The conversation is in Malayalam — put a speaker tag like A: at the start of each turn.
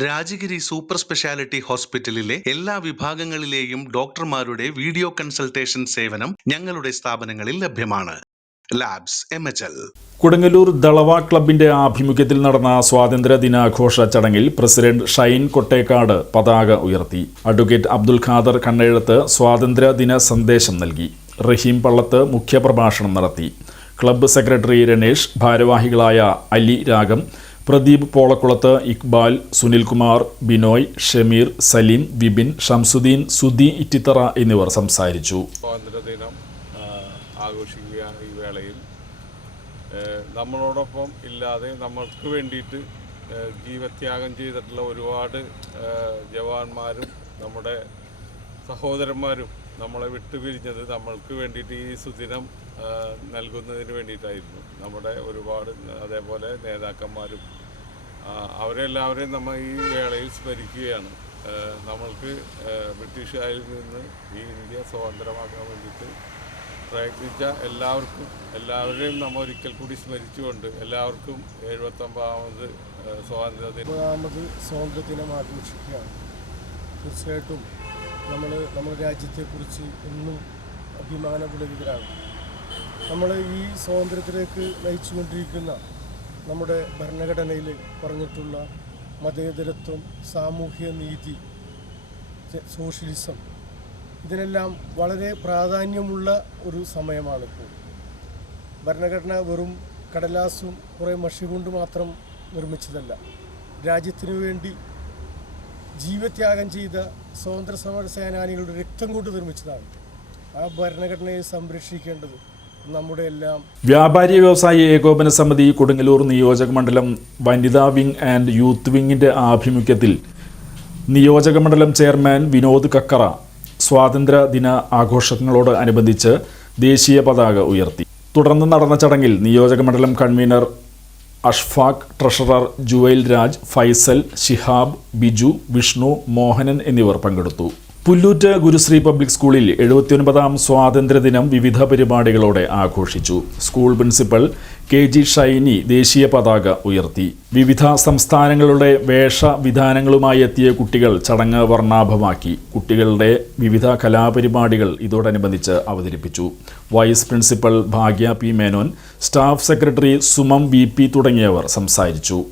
A: രാജഗിരി സൂപ്പർ സ്പെഷ്യാലിറ്റി ഹോസ്പിറ്റലിലെ എല്ലാ വിഭാഗങ്ങളിലെയും ഡോക്ടർമാരുടെ വീഡിയോ കൺസൾട്ടേഷൻ സേവനം ഞങ്ങളുടെ സ്ഥാപനങ്ങളിൽ ലഭ്യമാണ്. ലാബ്സ് എം
B: ദളവ ക്ലബിന്റെ ആഭിമുഖ്യത്തിൽ നടന്ന സ്വാതന്ത്ര്യ ദിനാഘോഷ ചടങ്ങിൽ പ്രസിഡന്റ് ഷൈൻ കൊട്ടേക്കാട് പതാക ഉയർത്തി. അഡ്വക്കേറ്റ് അബ്ദുൽ ഖാദർ കണ്ണെഴുത്ത് സ്വാതന്ത്ര്യ ദിന സന്ദേശം നൽകി. റഹീം പള്ളത്ത് മുഖ്യപ്രഭാഷണം നടത്തി. ക്ലബ്ബ് സെക്രട്ടറി രണേഷ് ഭാരവാഹികളായ അലി രാഗം പ്രദീപ് പോളക്കുളത്ത് ഇക്ബാൽ സുനിൽകുമാർ ബിനോയ് ഷമീർ സലീം വിപിൻ ഷംസുദ്ദീൻ സുദി ഇറ്റിത്തറ എന്നിവർ സംസാരിച്ചു.
C: സ്വാതന്ത്ര്യദിനം ആഘോഷിക്കുക ഈ വേളയിൽ. നമ്മളോടൊപ്പം ഇല്ലാതെ നമ്മൾക്ക് വേണ്ടിയിട്ട് ജീവത്യാഗം ചെയ്തിട്ടുള്ള ഒരുപാട് ജവാന്മാരും നമ്മുടെ സഹോദരന്മാരും നമ്മളെ വിട്ടുപിരിഞ്ഞത് നമ്മൾക്ക് വേണ്ടിയിട്ട് ഈ സുദിനം നൽകുന്നതിന് വേണ്ടിയിട്ടായിരുന്നു. നമ്മുടെ ഒരുപാട് അതേപോലെ നേതാക്കന്മാരും അവരെല്ലാവരെയും നമ്മൾ ഈ വേളയിൽ സ്മരിക്കുകയാണ്. നമ്മൾക്ക് ബ്രിട്ടീഷുകാരിൽ നിന്ന് ഈ ഇന്ത്യ സ്വതന്ത്രമാക്കാൻ വേണ്ടിയിട്ട് പ്രയത്നിച്ച എല്ലാവർക്കും എല്ലാവരെയും നമ്മൾ ഒരിക്കൽ കൂടി സ്മരിച്ചുകൊണ്ട് എല്ലാവർക്കും എഴുപത്തൊമ്പതാമത് സ്വാതന്ത്ര്യ ദിനം
D: സ്വാതന്ത്ര്യ ദിനം ആഘോഷിക്കുകയാണ്. തീർച്ചയായിട്ടും നമ്മൾ നമ്മുടെ രാജ്യത്തെക്കുറിച്ച് എന്നും അഭിമാനപുലവിതരാണ് നമ്മൾ ഈ സ്വാതന്ത്ര്യത്തിലേക്ക് നയിച്ചുകൊണ്ടിരിക്കുന്ന നമ്മുടെ ഭരണഘടനയിൽ പറഞ്ഞിട്ടുള്ള മതേതരത്വം സാമൂഹ്യ നീതി സോഷ്യലിസം ഇതിനെല്ലാം വളരെ പ്രാധാന്യമുള്ള ഒരു സമയമാണിപ്പോൾ. ഭരണഘടന വെറും കടലാസും കുറേ മഷി കൊണ്ട് മാത്രം നിർമ്മിച്ചതല്ല. രാജ്യത്തിനു വേണ്ടി ജീവത്യാഗം ചെയ്ത സ്വാതന്ത്ര്യ സമര സേനാനികളുടെ രക്തം കൊണ്ട് നിർമ്മിച്ചതാണ്. ആ ഭരണഘടനയെ സംരക്ഷിക്കേണ്ടത് നമ്മുടെ എല്ലാം
B: വ്യാപാരി വ്യവസായി ഏകോപന സമിതി കൊടുങ്ങല്ലൂർ നിയോജക മണ്ഡലം വനിതാ വിംഗ് ആൻഡ് യൂത്ത് വിംഗിന്റെ ആഭിമുഖ്യത്തിൽ നിയോജക മണ്ഡലം ചെയർമാൻ വിനോദ് കക്കറ സ്വാതന്ത്ര്യ ദിന ആഘോഷങ്ങളോട് അനുബന്ധിച്ച് ദേശീയ പതാക ഉയർത്തി. തുടർന്ന് നടന്ന ചടങ്ങിൽ നിയോജക മണ്ഡലം കൺവീനർ അഷ്ഫാഖ് ട്രഷറർ ജുവൈൽ രാജ് ഫൈസൽ ശിഹാബ് ബിജു വിഷ്ണു മോഹനൻ എന്നിവർ പങ്കെടുത്തു. പുല്ലൂറ്റ് ഗുരുശ്രീ പബ്ലിക് സ്കൂളിൽ എഴുപത്തിയൊൻപതാം സ്വാതന്ത്ര്യദിനം വിവിധ പരിപാടികളോടെ ആഘോഷിച്ചു. School principal K G Shiny ദേശീയ പതാക ഉയർത്തി. വിവിധ സംസ്ഥാനങ്ങളുടെ വേഷവിധാനങ്ങളുമായി എത്തിയ കുട്ടികൾ ചടങ്ങ് വർണാഭമാക്കി. കുട്ടികളുടെ വിവിധ കലാപരിപാടികൾ ഇതോടനുബന്ധിച്ച് അവതരിപ്പിച്ചു. Vice principal Bhagya P Menon staff secretary Sumam V തുടങ്ങിയവർ സംസാരിച്ചു.